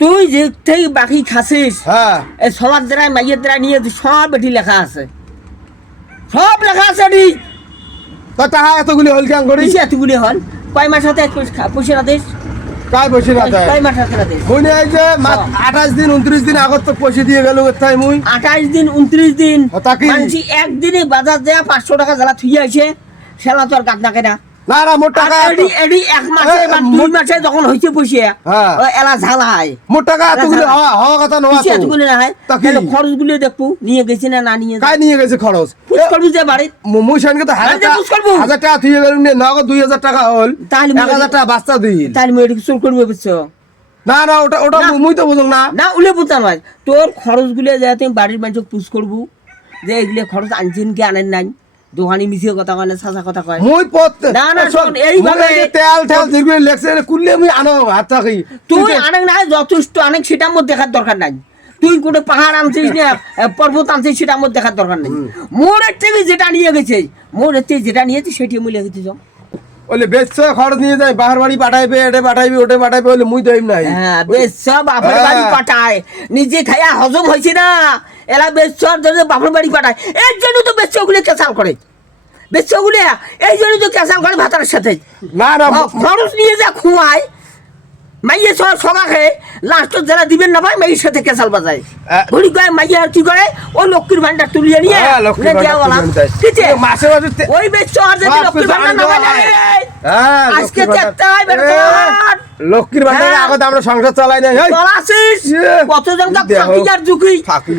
তুই যে থেকে বাকি খাসিস হ্যাঁ এই সবার দ্বারা মাইয়ের দ্বারা নিয়ে সব এটি লেখা আছে, সব লেখা আছে এটি। তো টাকা এতগুলি হল কেন করি? এতগুলি হল কয় মাস হাতে পয়সা না দিস? কাই পয়সা না দেয়? কয় মাস হাতে না দিস? মুই এই যে 28 দিন 29 দিন আগত তো পয়সা দিয়ে গেল কোথায় মুই? 28 দিন 29 দিন তা কি? মানছি একদিনে বাজার দেয়া 500 টাকা জ্বালা থুই আছে, সেলা তো আর গাদ না কেনা। না না মোট টাকা এডি এক মাসে বা 2 মাসে যখন হইছে পয়সা হ্যাঁ। ও এলা ঝালা হয়। মোট টাকা এতগুলি হওয়া কথা নয় তো। এতগুলি না হয় তা কি? তাহলে খরচগুলি দেখবো নিয়ে গেছে না না নিয়ে কাই নিয়ে গেছে খরচ? পুষ করবি যে বাড়ি মুই সঙ্গে তো আরে যে পুষ করবো। 1000 টাকা দিয়ে গেল নগদ 2000 টাকা হল, তাহলে 1000 টাকা বাস্তা দিই। তাহলে মেয়ে চুল করবে বুঝছো? না না ওটা ওটা না। মুই তো বুঝুন না। না উলে বুঝতে নয়, তোর খরচগুলো যে তুমি বাড়ির মানুষকে পুষ করবো যে এগুলো খরচ আনছেন কি আনেন নাই, দোকানি মিশিয়ে কথা কয় না সাসা কথা কয়। মুই পথ না, না, শোন, এইভাবে তেল তেল যেগুলো লেখছে কুললে মুই আনো হাত থাকি। তুই অনেক না যথেষ্ট অনেক সেটা আমার দেখার দরকার নাই। তুই কোনো পাহাড় আনছিস না পর্বত আনছিস সেটা আমার দেখার দরকার নেই। মোড়ের থেকে যেটা নিয়ে গেছে, মোড়ের থেকে যেটা নিয়েছে সেটি আমি লিখে দিছ। ওলে বেচছে খরচ নিয়ে যায় বাহার বাড়ি পাঠাইবে, এটা পাঠাইবে ওটা পাঠাইবে, ওলে মুই দেইম নাই। হ্যাঁ বেশ সব বাপের বাড়ি হ্যাঁ। পাঠায়, নিজে খাইয়া হজম হয়েছে না এরা বেশ সব বাপের বাড়ি পাঠায়। এর জন্য তো বেশ ওগুলো ক্যাসাল করে, বেশ ওগুলো এই জন্য তো ক্যাসাল করে ভাতার সাথে। না না খরচ নিয়ে যা খুয়ায় মাইয়ে সব সবা খেয়ে লাস্টত যারা দিবেন না ভাই মাইয়ের সাথে ক্যাসাল বাজায়। ঘুরি গায়ে মাইয়ে আর কি করে ও লক্ষ্মীর ভান্ডার তুলিয়ে নিয়ে হ্যাঁ, লক্ষ্মীর উনি ভান্ডার দেওয়া বলা। তুলিয়ে নিতে হয়। ঠিক আছে? মাসে মাসে ওই বেশ আর যদি বাপ লক্ষ্মীর তো ভান্ডার না জানি বাজায়, হ্যাঁ, আজকে লক্ষ্মীর ভান্ডার। চেষ্টায় বের কর। লক্ষ্মীর ভান্ডারের হ্যাঁ। আগত আমরা সংসার চালাই নাই। চল আসিস ইয়ে। কতজন দেহ। ফাঁকি আর ঝুঁকি ফাঁকি